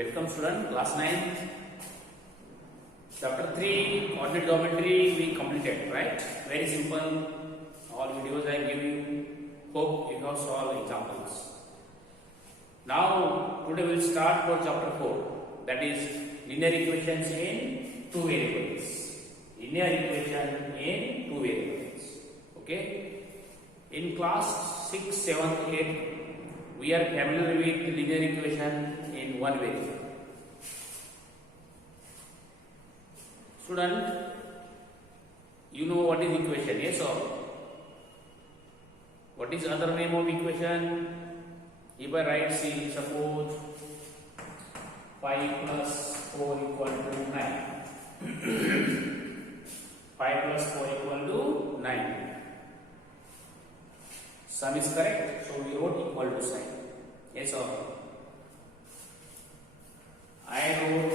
Welcome student, class 9, chapter 3, coordinate geometry we completed, right? Very simple, all videos I give you, hope you have solved examples. Now, today we will start for chapter 4, that is linear equations in two variables. Linear equation in two variables, okay? In class 6, 7, 8, we are familiar with linear equation in one variable. Student, you know what is equation, yes or no? What is other name of equation? If I write, see, suppose 5 plus 4 equal to 9. 5 plus 4 equal to 9. Sum is correct, so we wrote equal to sign. Yes or no? I wrote,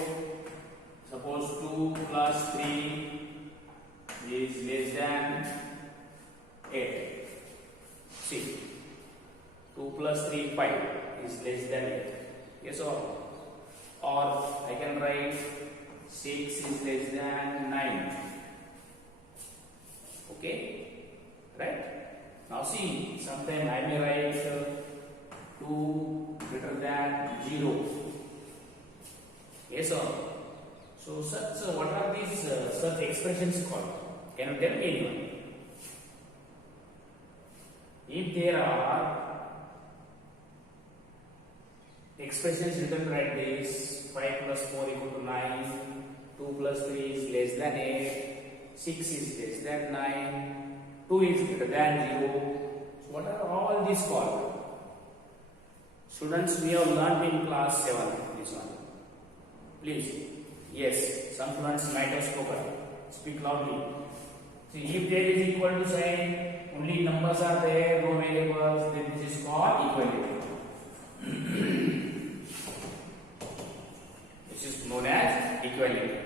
suppose 2 plus 3 is less than 8. See, 2 plus 3, 5 is less than 8. Yes or no? Or I can write 6 is less than 9. Okay? Right? Now see, sometimes I may write 2 greater than 0. Yes or no? So what are these such expressions called? Can you tell me anyone? If there are expressions written like this, 5 plus 4 equal to 9, 2 plus 3 is less than 8, 6 is less than 9, 2 is greater than 0. So what are all these called? Students, we have learned in class 7 this one. Please. Yes, some students might have spoken. Speak loudly. See, if there is equal to sign, only numbers are there, no variables, then this is called equality. This is known as equality.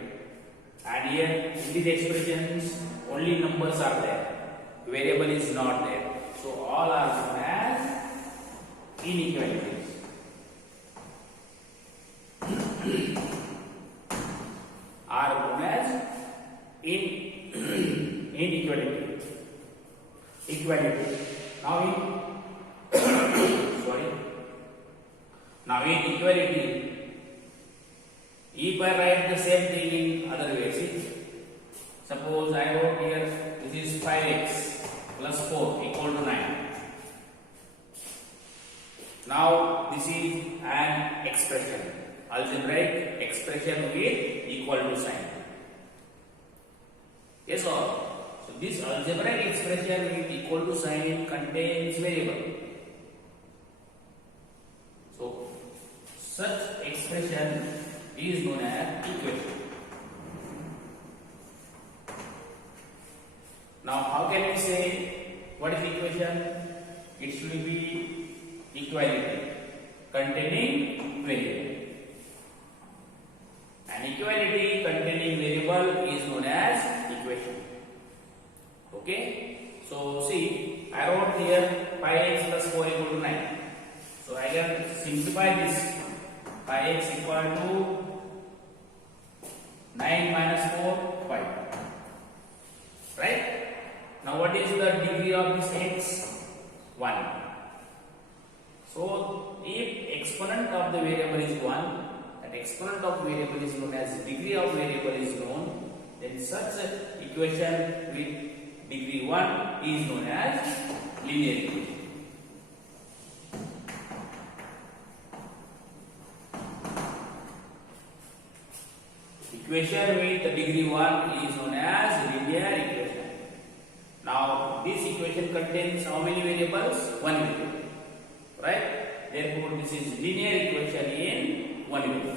And here, in these expressions, only numbers are there. Variable is not there. So, all are known as inequalities. Are known as inequality. Equality. Now in equality, if I write the same thing in other way, see, suppose I wrote here, this is 5x plus 4 equal to 9. Now this is an expression, algebraic expression with equal to sign. Yes or no? So this algebraic expression with equal to sign contains variable. So such expression is known as equation. Now how can we say what is equation? It should be equality containing variable. An equality containing variable is known as equation. Okay? So see, I wrote here 5x plus 4 equal to 9. So I can simplify this. 5x equal to 9 minus 4, 5. Right? Now what is the degree of this x? 1. So if exponent of the variable is 1, that exponent of variable is known as degree of variable is known, then such equation with degree 1 is known as linear equation. Equation with degree 1 is known as linear equation. Now this equation contains how many variables? 1 variable. Right? Therefore this is linear equation in one variable.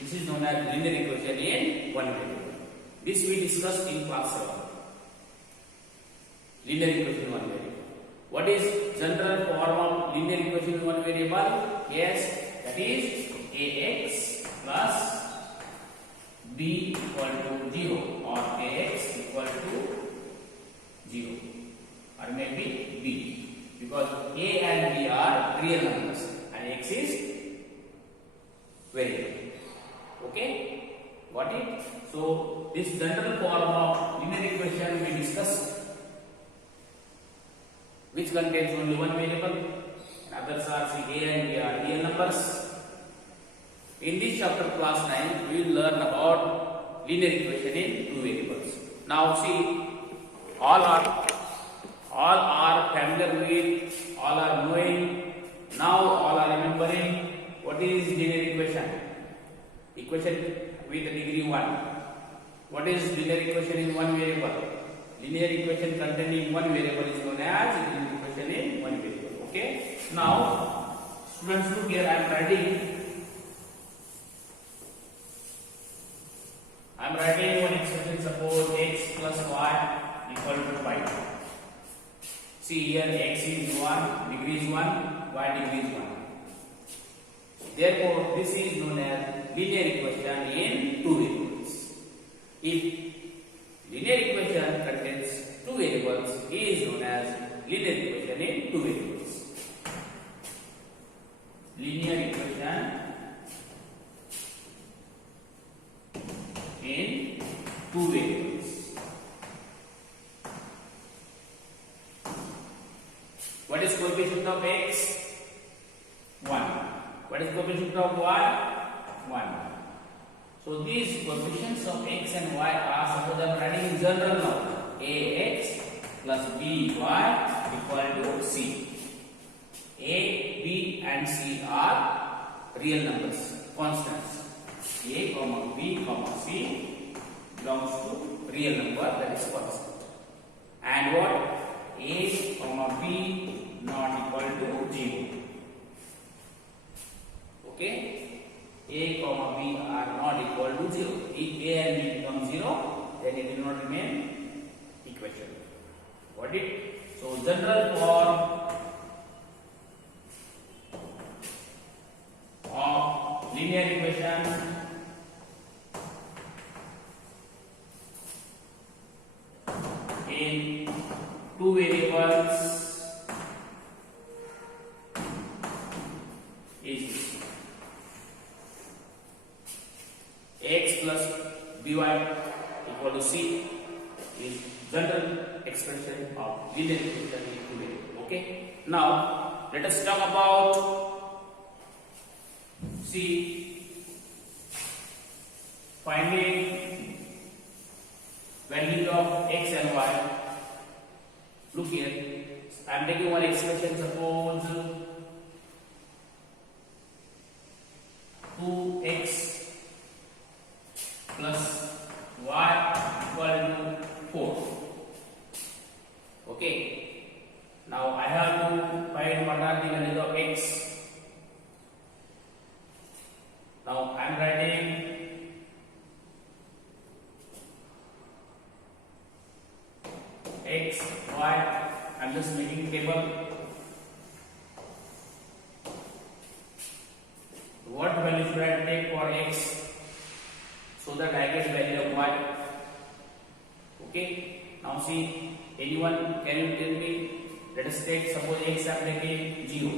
This is known as linear equation in one variable. This we discussed in class 7. Linear equation in one variable. What is general form of linear equation in one variable? Yes, that is ax plus b equal to 0 or ax equal to 0. or maybe b, because a and b are real numbers and x is variable. Okay, got it? So this general form of linear equation we discussed, which contains only one variable, and others are a and b are real numbers. In this chapter class 9, we will learn about linear equation in two variables. Now see, all are familiar with, all are knowing. Now all are remembering what is linear equation. Equation with degree 1. What is linear equation in one variable? Linear equation containing one variable is known as linear equation in one variable. Okay. Now, students, look here. I am writing one expression. Suppose x plus y equal to 5. See here, x is 1, degree is 1, y degree is 1. Therefore, this is known as linear equation in two variables. If linear equation contains two variables, it is known as linear equation in two variables. Linear equation in two variables. What is coefficient of x? 1. What is coefficient of y? 1. So these coefficients of x and y are, suppose I am writing in general now, ax plus by equal to c. A, b and c are real numbers, constants. A, b, c belongs to real number, that is constant. And what? A, b not equal to 0. Okay? A, b are not equal to 0. If a and b become 0, then it will not remain equation. Got it? So general form of linear equation in two variables is x plus by equal to c is general expression of linear equation in two variables. Okay. Now let us talk about finding values of x and y. Look here, I am taking one expression, suppose 2x plus y equal to 4. Okay, now I have to find what are the values of x. Now I am writing x, y, I am just making table. What value should I take for x so that I get value of y? Okay, now see, anyone can you tell me? Let us take, suppose x I am taking 0.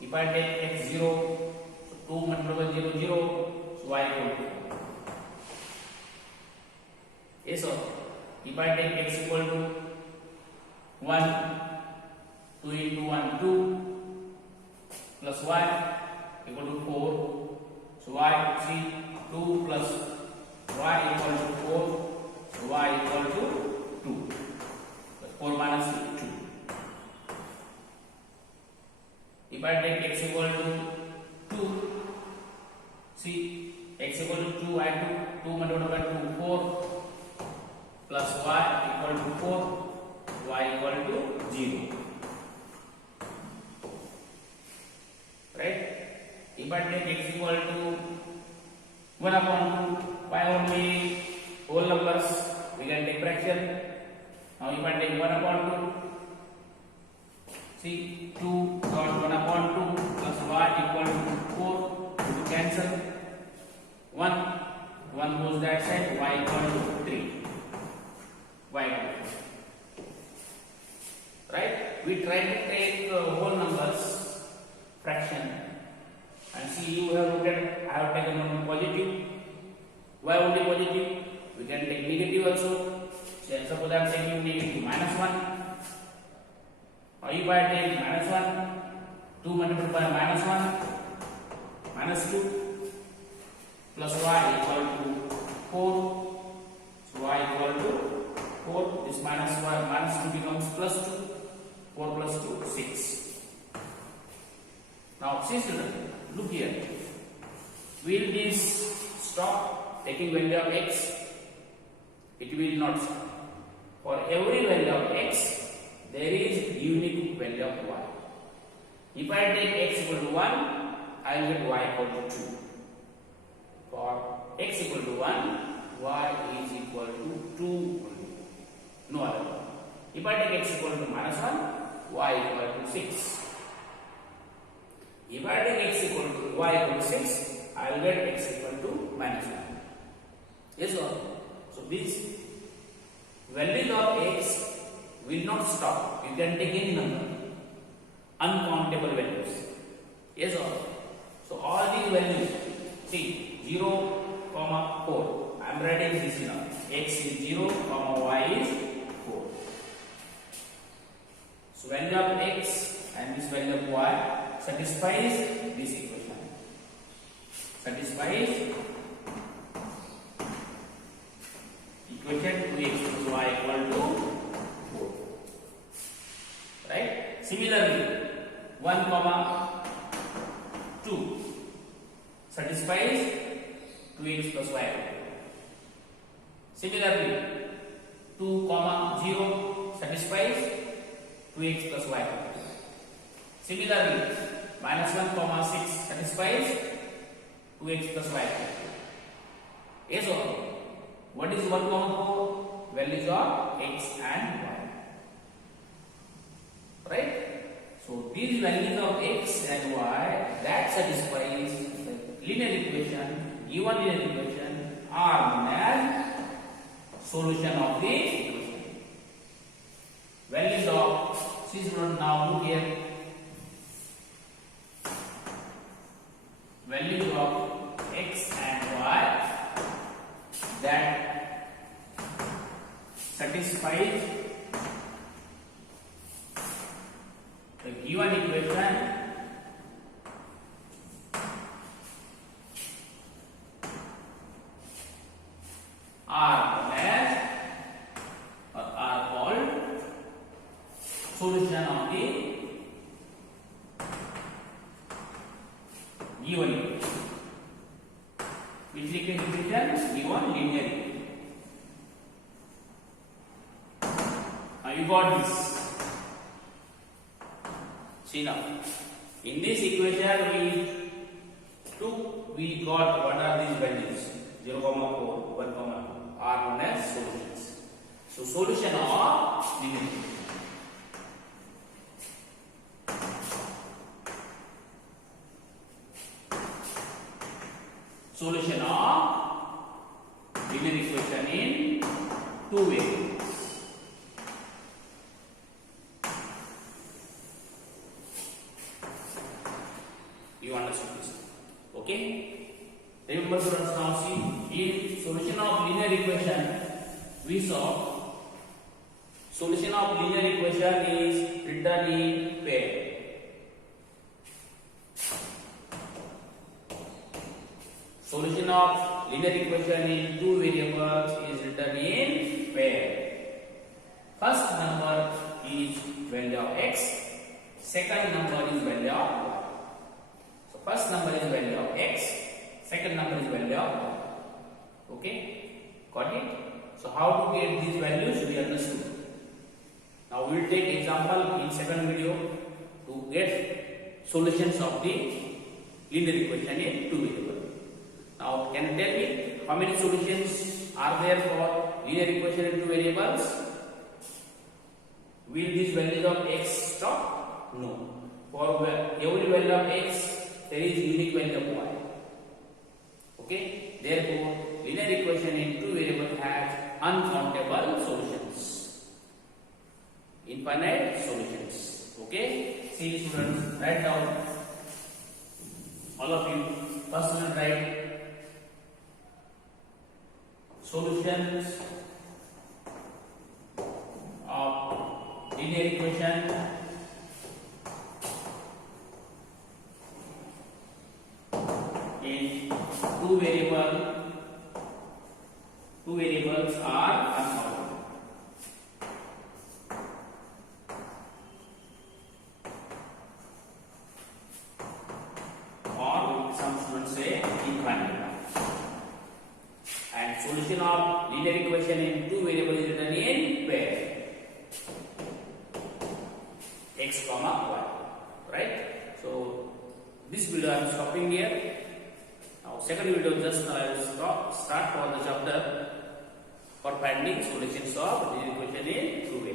If I take x 0, so 2 multiplied by 0, 0, so y equal to 4. Yes or? If I take x equal to 1, 2 into 1, 2, plus y equal to 4. So y, see, 2 plus y equal to 4, so y equal to 2. Plus 4 minus 2. If I take x equal to 2, see, x equal to 2, I do 2 multiplied by 2, 4. Plus y equal to 4, y equal to 0. Right? If I take x equal to 1 upon 2, y only whole numbers, we can take fraction. Now if I take 1 upon 2, see 2 dot 1 upon 2 plus y equal to 4, to cancel. 1 goes that side, y equal to 3. Y equal to 3. We try to take whole numbers, fraction, and see you have looked at, I have taken only positive. Why only positive? We can take negative also. So suppose I am taking negative -1. Or if I take -1, 2 multiplied by -1, -2, plus y equal to 4. So y equal to 4. This -2 becomes +2. 4 plus 2, 6. Now see student, look here. Will this stop taking value of x? It will not stop. For every value of x, there is unique value of y. If I take x equal to 1, I will get y equal to 2. For x equal to 1, y is equal to 2. No other. If I take x equal to -1, y equal to 6. If I take x equal to y equal to 6, I will get x equal to -1. Yes or no? So this values of x will not stop. You can take any number, uncountable values. Yes or no? So all these values, see 0, 4. I am writing this now. X is 0, y is 4. So value of x and this value of y satisfies this equation. Satisfies equation 2x plus y equal to 4. Right? Similarly, 1, 2 satisfies 2x plus y. Similarly, 2, 0 satisfies 2x plus y. Similarly, -1, 6 satisfies 2x plus y. Yes or no? What is 1, 4? Values of x and y. Right? So these values of x and y that satisfies the linear equation, given linear equation, are known as solution of the equation. Values of, see now look here. Values of x and y that satisfies the given equation are known as or are called solution of the given equation. Which equation? Given linear equation. Now you got this. See now, in this equation we got what are these values? 0, 4, 1, 2 are known as solutions. So solution of linear equation. Solution of linear equation in two variables. You understand this? Okay? Remember students, now see, in solution of linear equation, we saw solution of linear equation is written in pair. Solution of linear equation in two variables is written in pair. First number is value of x, second number is value of y. So first number is value of x, second number is value of y. Okay, got it? So how to get these values we understood. Now we will take example in second video to get solutions of the linear equation in two variables. Now, can you tell me how many solutions are there for linear equation in two variables? Will these values of x stop? No. For every value of x, there is unique value of y. Okay. Therefore, linear equation in two variables has uncountable solutions, infinite solutions. Okay, see students, write down, all of you. First one, write solutions of linear equation in two variables are unknown. Or some students say infinite. And solution of linear equation in two variables is written in pair, x comma y, right? So this video I am stopping here. Now second video just I will start for the chapter for finding solutions of linear equation in two variables.